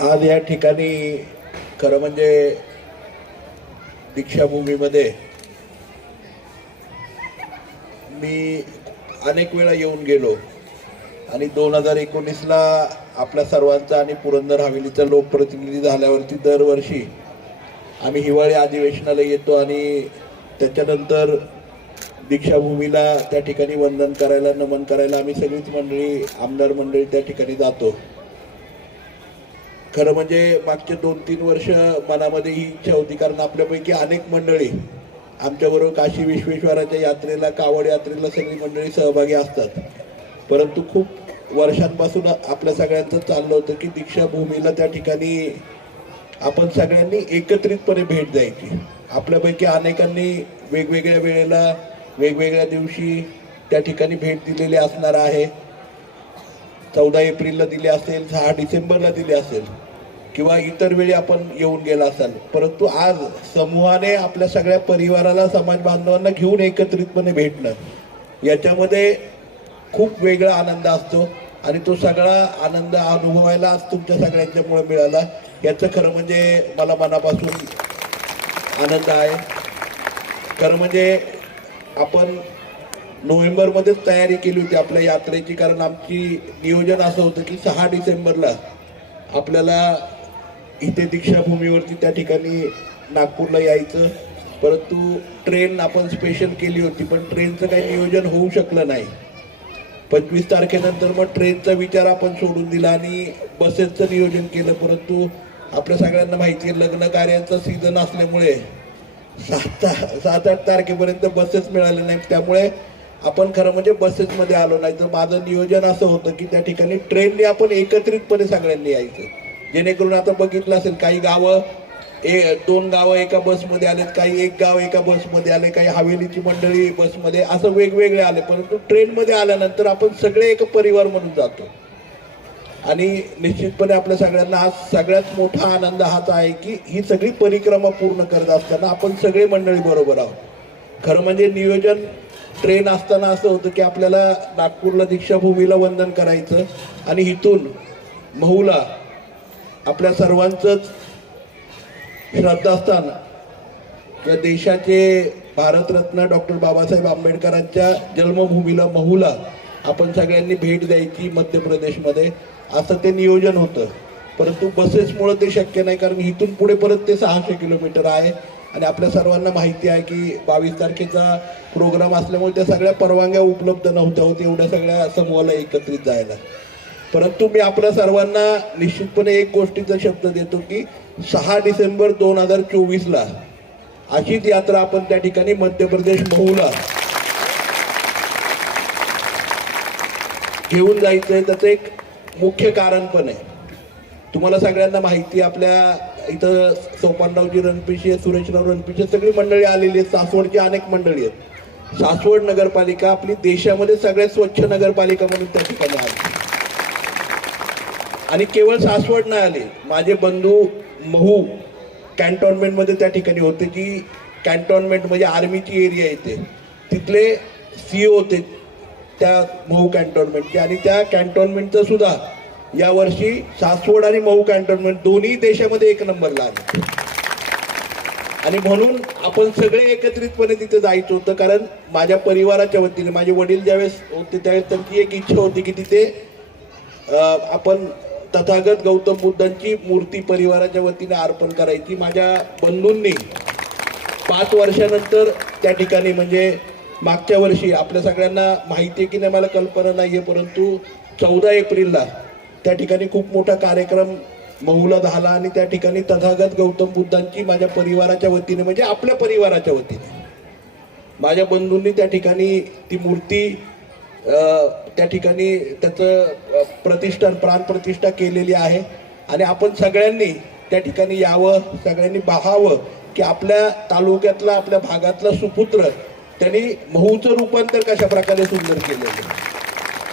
आज या ठिकाणी खरं म्हणजे दीक्षाभूमीमध्ये मी अनेक वेळा येऊन गेलो. आणि दोन हजार एकोणीसला आपल्या सर्वांचा आणि पुरंदर हवेलीचा लोकप्रतिनिधी झाल्यावरती दरवर्षी आम्ही हिवाळी अधिवेशनाला येतो आणि त्याच्यानंतर दीक्षाभूमीला त्या ठिकाणी वंदन करायला नमन करायला आम्ही सगळीच मंडळी आमदार मंडळी त्या ठिकाणी जातो. खरं म्हणजे मागचे दोन तीन वर्ष मनामध्ये ही इच्छा होती कारण आपल्यापैकी अनेक मंडळी आमच्याबरोबर काशी विश्वेश्वराच्या यात्रेला कावड यात्रेला सगळी मंडळी सहभागी असतात. परंतु खूप वर्षांपासून आपल्या सगळ्यांचं चाललं होतं की दीक्षाभूमीला त्या ठिकाणी आपण सगळ्यांनी एकत्रितपणे भेट द्यायची. आपल्यापैकी अनेकांनी वेगवेगळ्या वेळेला वेगवेगळ्या दिवशी त्या ठिकाणी भेट दिलेली असणार आहे. चौदा एप्रिलला दिली असेल सहा डिसेंबरला दिली असेल. किंवा इतर वेळी आपण येऊन गेला असाल परंतु आज समूहाने आपल्या सगळ्या परिवाराला समाज बांधवांना घेऊन एकत्रितपणे भेटणं याच्यामध्ये खूप वेगळा आनंद असतो आणि तो सगळा आनंद अनुभवायला आज तुमच्या सगळ्यांच्यामुळे मिळाला. याचं खरं म्हणजे मला मनापासून आनंद आहे. खरं म्हणजे आपण नोव्हेंबरमध्येच तयारी केली होती आपल्या यात्रेची कारण आमची नियोजन असं होतं की सहा डिसेंबरला आपल्याला इथे दीक्षाभूमीवरती त्या ठिकाणी नागपूरला यायचं. परंतु ट्रेन आपण स्पेशल केली होती पण ट्रेनचं काही नियोजन होऊ शकलं नाही. पंचवीस तारखेनंतर मग ट्रेनचा विचार आपण सोडून दिला आणि बसेसचं नियोजन केलं. परंतु आपल्या सगळ्यांना माहिती आहे लग्न कार्याचा सीझन असल्यामुळे सात सात आठ तारखेपर्यंत बसेस मिळाले नाहीत. त्यामुळे आपण खरं म्हणजे बसेसमध्ये आलो नाही. तर माझं नियोजन असं होतं की त्या ठिकाणी ट्रेनने आपण एकत्रितपणे सगळ्यांनी यायचं. जेणेकरून आता बघितलं असेल काही गावं ए दोन गावं एका बसमध्ये आलेत काही एक गाव एका बसमध्ये आले काही हवेलीची मंडळी बसमध्ये असं वेगवेगळे आले. परंतु ट्रेनमध्ये आल्यानंतर आपण सगळे एक परिवार म्हणून जातो. आणि निश्चितपणे आपल्या सगळ्यांना हा सगळ्यात मोठा आनंद हाच आहे की ही सगळी परिक्रमा पूर्ण करत असताना आपण सगळे मंडळी बरोबर आहोत. खरं म्हणजे नियोजन ट्रेन असताना असं होतं की आपल्याला नागपूरला दीक्षाभूमीला वंदन करायचं आणि इथून महूला आपल्या सर्वांचंच श्रद्धास्थान या देशाचे भारतरत्न डॉक्टर बाबासाहेब आंबेडकरांच्या जन्मभूमीला महूला आपण सगळ्यांनी भेट द्यायची मध्य प्रदेशमध्ये. असं ते नियोजन होतं. परंतु बसेसमुळं ते शक्य नाही कारण इथून पुढे परत ते सहाशे किलोमीटर आहे. आणि आपल्या सर्वांना माहिती आहे की बावीस तारखेचा प्रोग्राम असल्यामुळे त्या सगळ्या परवानग्या उपलब्ध नव्हत्या होत्या एवढ्या सगळ्या समूहाला एकत्रित जायला. परंतु मी आपल्या सर्वांना निश्चितपणे एक गोष्टीचा शब्द देतो की सहा डिसेंबर दोन हजार चोवीसला अशीच यात्रा आपण त्या ठिकाणी मध्य प्रदेश महूला घेऊन जायचंय. त्याचं एक मुख्य कारण पण आहे. तुम्हाला सगळ्यांना माहिती आपल्या इथं सोपानरावजी रणपिशी आहे सुरेशराव रणपिशी आहे, सगळी मंडळी आलेली आहेत सासवडची अनेक मंडळी आहेत. सासवड नगरपालिका आपली देशामध्ये सगळ्यात स्वच्छ नगरपालिका म्हणून त्या ठिकाणी आली आणि केवळ सासवड नाही आले माझे बंधू महू कॅन्टॉन्मेंटमध्ये त्या ठिकाणी होते की कॅन्टॉन्मेंट म्हणजे आर्मीची एरिया येते तिथले सी होते त्या महू कॅन्टोनमेंटचे आणि त्या कॅन्टॉन्मेंटचं सुद्धा यावर्षी सासवड आणि महू कॅन्टोनमेंट दोन्ही देशामध्ये एक नंबरला आले. आणि म्हणून आपण सगळे एकत्रितपणे तिथे जायचं होतं कारण माझ्या परिवाराच्या वतीने माझे वडील ज्यावेळेस होते त्यावेळेस त्यांची एक इच्छा होती की तिथे आपण तथागत गौतम बुद्धांची मूर्ती परिवाराच्या वतीने अर्पण करायची. माझ्या बंधूंनी पाच वर्षानंतर त्या ठिकाणी म्हणजे मागच्या वर्षी आपल्या सगळ्यांना माहिती आहे की नाही मला कल्पना नाही आहे परंतु चौदा एप्रिलला त्या ठिकाणी खूप मोठा कार्यक्रम महूला झाला आणि त्या ठिकाणी तथागत गौतम बुद्धांची माझ्या परिवाराच्या वतीने म्हणजे आपल्या परिवाराच्या वतीने. माझ्या बंधूंनी त्या ठिकाणी ती मूर्ती त्या ठिकाणी त्याचं अ, प्रतिष्ठान प्राणप्रतिष्ठा केलेली आहे. आणि आपण सगळ्यांनी त्या ठिकाणी यावं सगळ्यांनी पाहावं की आपल्या तालुक्यातला आपल्या भागातला सुपुत्र त्यांनी महूचं रूपांतर कशा प्रकारे सुंदर केलेलं आहे.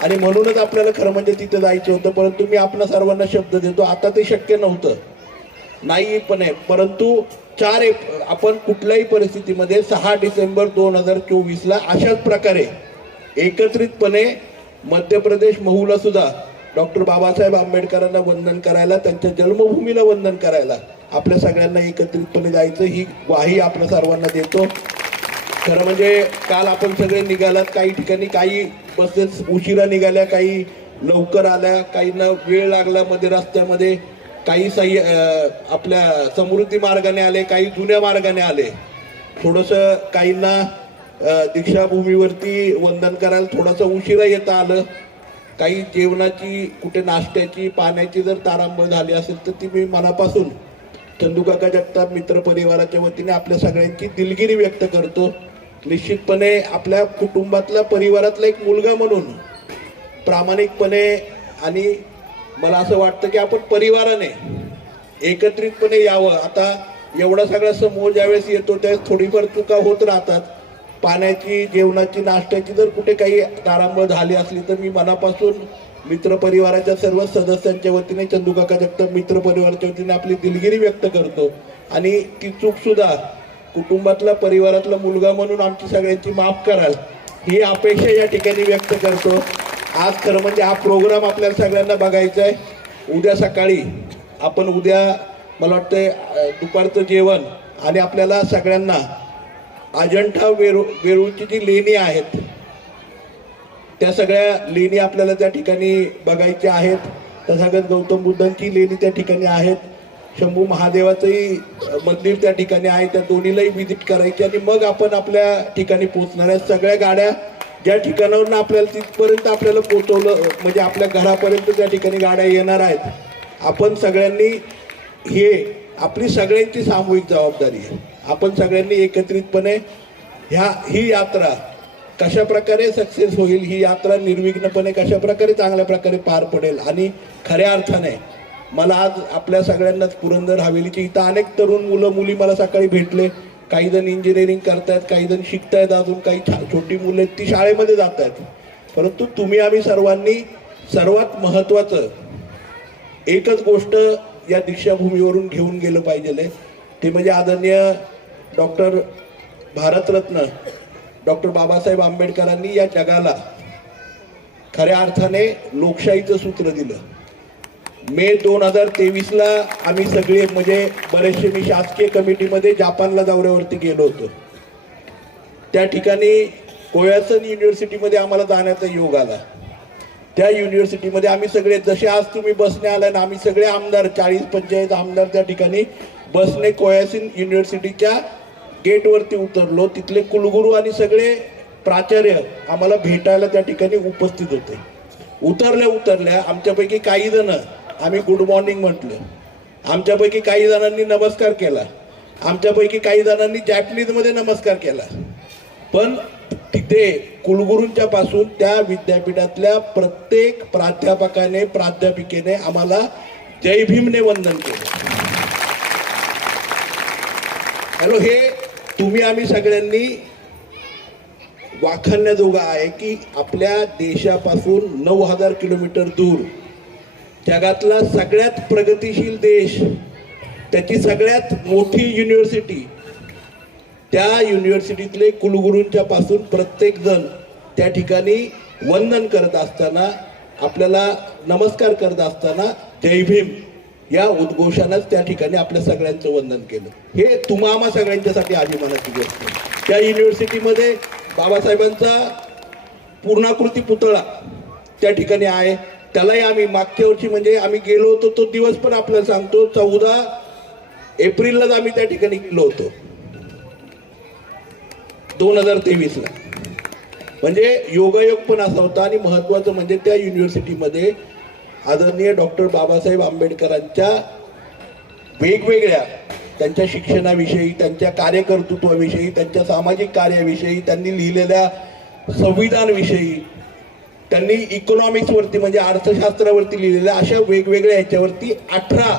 आणि म्हणूनच आपल्याला खरं म्हणजे तिथं जायचं होतं परंतु मी आपल्या सर्वांना शब्द देतो आता ते शक्य नव्हतं. नाही पण आहे. परंतु चार एप आपण कुठल्याही परिस्थितीमध्ये सहा डिसेंबर दोन हजार चोवीसला अशाच प्रकारे एकत्रितपणे मध्य प्रदेश महूला सुद्धा डॉक्टर बाबासाहेब आंबेडकरांना वंदन करायला त्यांच्या जन्मभूमीला वंदन करायला आपल्या सगळ्यांना एकत्रितपणे जायचं ही ग्वाही आपल्या सर्वांना देतो. खरं म्हणजे काल आपण सगळे निघालात काही ठिकाणी काही बसेस उशिरा निघाल्या काही लवकर आल्या काहींना वेळ लागला मध्ये रस्त्यामध्ये काही सह्य आपल्या समृद्धी मार्गाने आले काही जुन्या मार्गाने आले. थोडंसं काहींना दीक्षाभूमीवरती वंदन करायला थोडंसं उशिरा येता आलं. काही जेवणाची कुठे नाश्त्याची पाण्याची जर तारांबळ झाली असेल तर ती मी मनापासून चंदूकाका जगताप मित्र परिवाराच्या वतीने आपल्या सगळ्यांची दिलगिरी व्यक्त करतो. निश्चितपणे आपल्या कुटुंबातला परिवारातला एक मुलगा म्हणून प्रामाणिकपणे आणि मला असं वाटतं की आपण परिवाराने एकत्रितपणे यावं. आता एवढा सगळा समूह ज्यावेळेस येतो त्यावेळेस थोडीफार चुका होत राहतात. पाण्याची जेवणाची नाश्त्याची जर कुठे काही तारांबळ झाली असली तर मी मनापासून मित्रपरिवाराच्या सर्व सदस्यांच्या वतीने चंदूकाका जगताप मित्रपरिवाराच्या वतीने आपली दिलगिरी व्यक्त करतो. आणि ती चूकसुद्धा कुटुंबातला परिवारातला मुलगा म्हणून आमची सगळ्यांची माफ कराल ही अपेक्षा या ठिकाणी व्यक्त करतो. आज खरं म्हणजे हा प्रोग्राम आपल्याला सगळ्यांना बघायचा आहे. उद्या सकाळी आपण उद्या मला वाटतं दुपारचं जेवण आणि आपल्याला सगळ्यांना अजंठा वेरू वेरूळची जी लेणी आहेत त्या सगळ्या लेणी आपल्याला त्या ठिकाणी बघायच्या आहेत. तथागत गौतम बुद्धांची लेणी त्या ठिकाणी आहेत. शंभू महादेवाचंही मंदिर त्या ठिकाणी आहे. त्या दोन्हीलाही व्हिजिट करायची आणि मग आपण आपल्या ठिकाणी पोहोचणार आहे सगळ्या गाड्या ज्या ठिकाणावरून आपल्याला तिथपर्यंत आपल्याला पोहोचवलं म्हणजे आपल्या घरापर्यंत त्या ठिकाणी गाड्या येणार आहेत. आपण सगळ्यांनी हे आपली सगळ्यांची सामूहिक जबाबदारी आहे. आपण सगळ्यांनी एकत्रितपणे ह्या ही यात्रा कशा प्रकारे सक्सेस होईल ही यात्रा निर्विघ्नपणे कशा प्रकारे चांगल्या प्रकारे पार पडेल आणि खऱ्या अर्थाने मला आज आपल्या सगळ्यांनाच पुरंदर हवेलीची इथं अनेक तरुण मुलं मुली मला सकाळी भेटले. काही जण इंजिनिअरिंग करतायत काही जण शिकतायत अजून काही छोटी मुलं आहेत ती शाळेमध्ये जात आहेत परंतु तुम्ही आम्ही सर्वांनी सर्वात महत्त्वाचं एकच गोष्ट या दीक्षाभूमीवरून घेऊन गेलं पाहिजे. ते म्हणजे आदरणीय डॉक्टर भारतरत्न डॉक्टर बाबासाहेब आंबेडकरांनी या जगाला खऱ्या अर्थाने लोकशाहीचं सूत्र दिलं. मे दोन हजार तेवीसला आम्ही सगळे म्हणजे बरेचसे मी शासकीय कमिटीमध्ये जापानला दौऱ्यावरती गेलो होतो. त्या ठिकाणी कोयासन युनिव्हर्सिटीमध्ये आम्हाला जाण्याचा योग आला. त्या युनिव्हर्सिटीमध्ये आम्ही सगळे जसे आज तुम्ही बसने आलाय ना आम्ही सगळे आमदार चाळीस पंचायत आमदार त्या ठिकाणी बसने कोयासिन युनिव्हर्सिटीच्या गेटवरती उतरलो तिथले कुलगुरू आणि सगळे प्राचार्य आम्हाला भेटायला त्या ठिकाणी उपस्थित होते. उतरल्या उतरल्या आमच्यापैकी काही जण आम्ही गुड मॉर्निंग म्हटलं. आमच्यापैकी काही जणांनी नमस्कार केला. आमच्यापैकी काही जणांनी जॅपनीजमध्ये नमस्कार केला. पण तिथे कुलगुरूंच्या पासून त्या विद्यापीठातल्या प्रत्येक प्राध्यापकाने प्राध्यापिकेने आम्हाला जय भीमने वंदन केलं. हॅलो हे तुम्ही आम्ही सगळ्यांनी वाखाणण्याजोगा आहे की आपल्या देशापासून नऊ हजार किलोमीटर दूर जगातला सगळ्यात प्रगतीशील देश त्याची सगळ्यात मोठी युनिव्हर्सिटी त्या युनिव्हर्सिटीतले कुलगुरूंच्या पासून प्रत्येकजण त्या ठिकाणी वंदन करत असताना आपल्याला नमस्कार करत असताना जय भीम. या उद्घोषानंच त्या ठिकाणी आपल्या सगळ्यांचं वंदन केलं. हे तुम्हाला सगळ्यांच्यासाठी अभिमानाची गोष्ट त्या युनिव्हर्सिटीमध्ये बाबासाहेबांचा पूर्णाकृती पुतळा त्या ठिकाणी आहे. त्यालाही आम्ही मागच्या वर्षी म्हणजे आम्ही गेलो होतो तो दिवस पण आपल्याला सांगतो चौदा एप्रिललाच आम्ही त्या ठिकाणी गेलो होतो. दोन हजार तेवीसला. म्हणजे योगायोग पण असा होता आणि महत्वाचं म्हणजे त्या युनिव्हर्सिटीमध्ये आदरणीय डॉक्टर बाबासाहेब आंबेडकरांच्या वेगवेगळ्या त्यांच्या शिक्षणाविषयी त्यांच्या कार्यकर्तृत्वाविषयी त्यांच्या सामाजिक कार्याविषयी त्यांनी लिहिलेल्या संविधानविषयी त्यांनी इकॉनॉमिक्सवरती म्हणजे अर्थशास्त्रावरती लिहिलेल्या अशा वेगवेगळ्या ह्याच्यावरती अठरा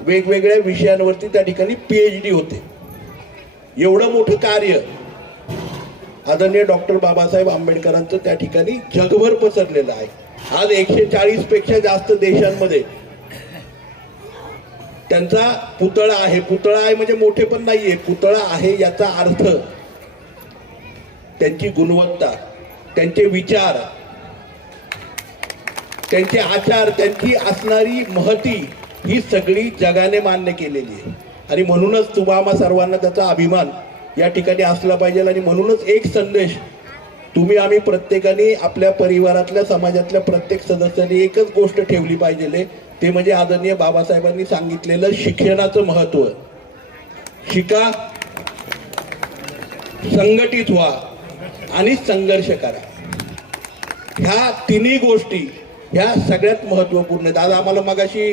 वेगवेगळ्या विषयांवरती त्या ठिकाणी पी एच डी होते. एवढं मोठं कार्य आदरणीय डॉक्टर बाबासाहेब आंबेडकरांचं त्या ठिकाणी जगभर पसरलेलं आहे. आज एकशे चाळीसपेक्षा जास्त देशांमध्ये. त्यांचा पुतळा आहे. पुतळा आहे म्हणजे मोठे पण नाहीये. पुतळा आहे याचा अर्थ त्यांची गुणवत्ता त्यांचे विचार त्यांचे आचार त्यांची असणारी महती ही सगळी जगाने मान्य केलेली आहे. आणि म्हणूनच तुम्हा सर्वांना त्याचा अभिमान या ठिकाणी असला पाहिजे आणि म्हणूनच एक संदेश तुम्ही आम्ही प्रत्येकाने आपल्या परिवारातल्या समाजातल्या प्रत्येक सदस्यांनी एकच गोष्ट ठेवली पाहिजे. ते म्हणजे आदरणीय बाबासाहेबांनी सांगितलेलं शिक्षणाचं महत्त्व शिका संघटित व्हा आणि संघर्ष करा. ह्या तिन्ही गोष्टी ह्या सगळ्यात महत्त्वपूर्ण आहेत. आज आम्हाला मगाशी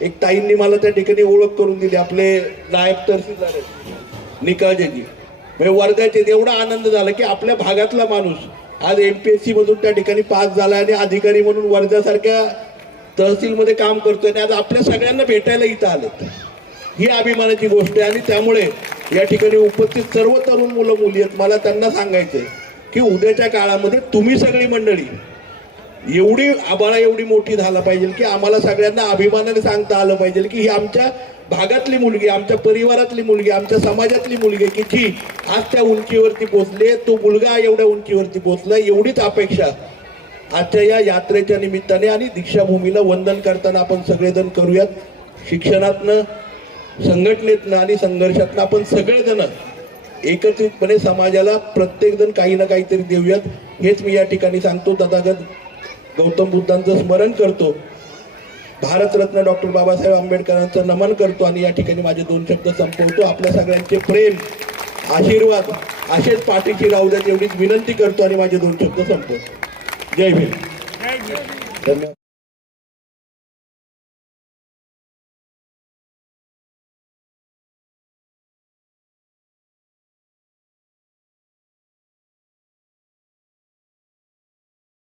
एक ताईंनी मला त्या ठिकाणी ओळख करून दिली. आपले नायब तहसीलदार आहेत, निकाळजेजी म्हणजे वर्ध्याचे एवढा आनंद झाला की आपल्या भागातला माणूस आज एम पी एस सी मधून त्या ठिकाणी पास झाला आणि अधिकारी म्हणून वर्ध्यासारख्या तहसीलमध्ये काम करतोय आणि आज आपल्या सगळ्यांना भेटायला इथं आलं ही अभिमानाची गोष्ट आहे आणि त्यामुळे या ठिकाणी उपस्थित सर्व तरुण मुलं मुली आहेत. मला त्यांना सांगायचंय की उद्याच्या काळामध्ये तुम्ही सगळी मंडळी एवढी आबाळा एवढी मोठी झाला पाहिजे की आम्हाला सगळ्यांना अभिमानाने सांगता आलं पाहिजे की ही आमच्या भागातली मुलगी आमच्या परिवारातली मुलगी आमच्या समाजातली मुलगी की जी आज त्या उंचीवरती पोचले तो मुलगा एवढ्या उंचीवरती पोचला एवढीच अपेक्षा. आजच्या या यात्रेच्या निमित्ताने आणि दीक्षाभूमीला वंदन करताना आपण सगळेजण करूयात. शिक्षणातनं संघटनेतनं आणि संघर्षातनं आपण सगळेजण एकत्रितपणे समाजाला प्रत्येकजण काही ना काहीतरी देऊयात. हेच मी या ठिकाणी सांगतो. तथागत गौतम बुद्धांचं स्मरण करतो. भारतरत्न डॉक्टर बाबासाहेब आंबेडकरांचं नमन करतो आणि या ठिकाणी माझे दोन शब्द संपवतो. आपल्या सगळ्यांचे प्रेम आशीर्वाद असेच पाठीशी राहू द्यात एवढीच विनंती करतो आणि माझे दोन शब्द संपवतो. जय भीम. धन्यवाद.